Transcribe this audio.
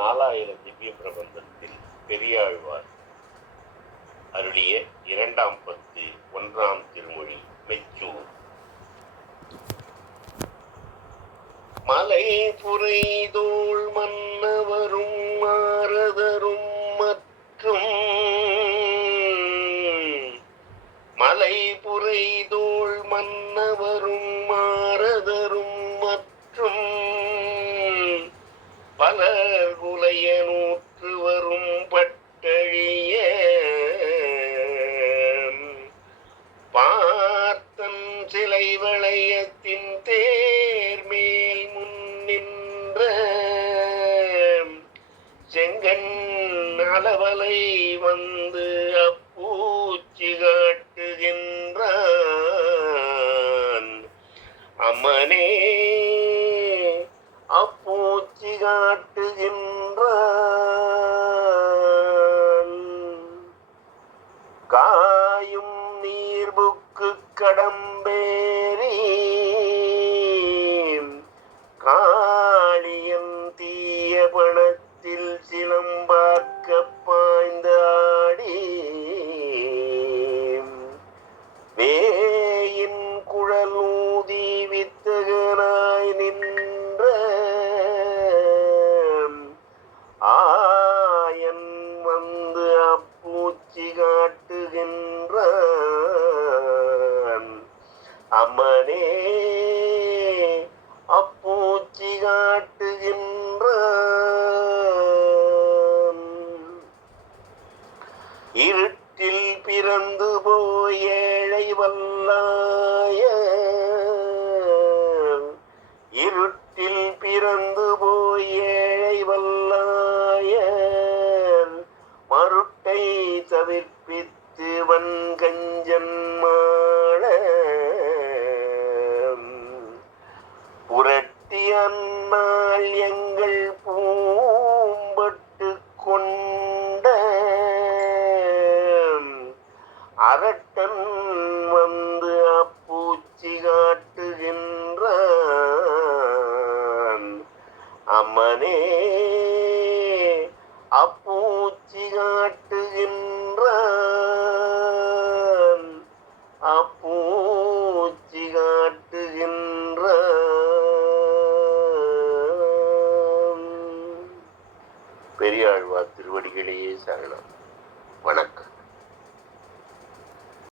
நாலாயிர திவ்ய பிரபந்தத்தில் பெரியாழ்வார். அருளிய இரண்டாம் பத்து ஒன்றாம் திருமொழி மெச்சூர். மலை புரைதோள் மன்னவரும் மாரதரும் மற்றும் மலை புரைதோள் மன்னவரும் மாரதரும் மற்றும் பல குலைய நூற்று வரும் பட்டழிய. பார்த்தன் சிலை வளையத்தின் தேர்மேல் முன்னின்ற செங்கன் அளவலை வந்து அப்பூச்சி காட்டுகின்றான். அம்மனே அப்பூ காட்சி காட்டுகின்ற காயும் நீர்புக்கு கடம் அம்மனே அப்பூச்சி காட்டுகின்றான். இருட்டில் பிறந்து போய் ஏழை வல்லாய. இருட்டில் பிறந்து போய் ஏழை வல்லாய. மருட்டை தவிர்ப்பித்து வன்கஞ்சன் அந்நாள் எங்கள் பூம்பட்டு கொண்ட அரட்டன் வந்து அப்பூச்சி காட்டுகின்ற அம்மனே அப்பூச்சி காட்டு பெரியாழ்வார் திருவடிகளையே சரணம். வணக்கம்.